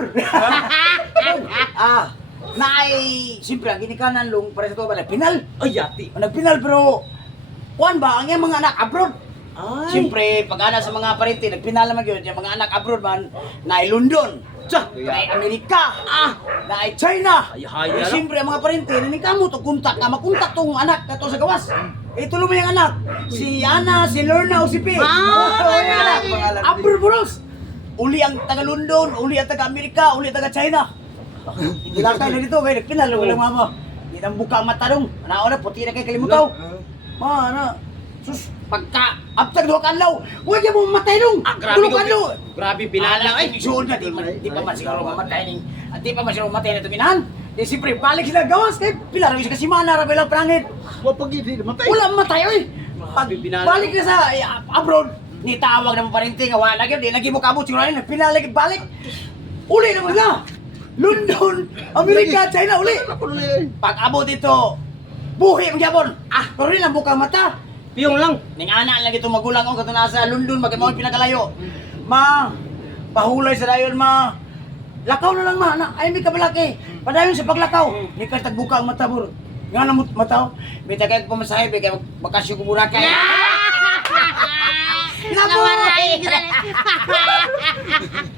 sir. ah, naay, siyempre, ang ginikanan long para sa tuwa pinal. Ay, yati. Nagpinal pero, kuan ba, ang iyang mga anak abroad. Ay. Siyempre, pag ana sa mga parente, nagpinal naman yun, yung mga anak abroad man, naay London, Tsa. naay Amerika, ah, naay China. Ay, Eh, haya. siyempre, ang mga parente, naning kamo to kontak ka, makontak tong anak na to sa gawas. Eh, tulo mo yung anak. Si Ana, si Lorna, o si P. Ah, Oh, anak. Abroad, bros. Uli ang taga London, uli ang taga Amerika, uli ang taga China. Hindi lang tayo na dito, kaya nagpinal, walang mama. Hindi nang buka ang mata nung. Ano na, puti na kay kalimutaw. Ma, ano, sus, pagka, aptag doon kanlaw, huwag niya mo mamatay nung. Ah, grabe ko. kanlaw. Grabe, pinala. Ay, sure na, di, man, di pa man siguro mamatay ning, at di pa man siguro mamatay na tuminahan. Di siyempre, balik sila gawas, kay pilar, kasi kasi mana, rabi lang prangit. Wa pag hindi matay. Wala mamatay, oy. Balik na sa eh, abroad, ni tawag na mo pa rin nga wala lagi, di lagi mo kabot siguro rin, pinalig balik. Uli na mga London, Amerika, China, uli. Na. Pag abot dito, buhi ang gyapon. Ah, pero rin ang bukang mata. Piyong lang. Ning ana lang ito magulang ko kato nasa London magamo pinakalayo. Ma, pahulay sa dayon ma. Lakaw na lang ma, na ay may kabalaki. Padayon sa paglakaw, ni kay tagbuka ang mata mo. Nga na mataw. May tagay ko pamasahe, may bakasyon ko muna kay. Nabuhay!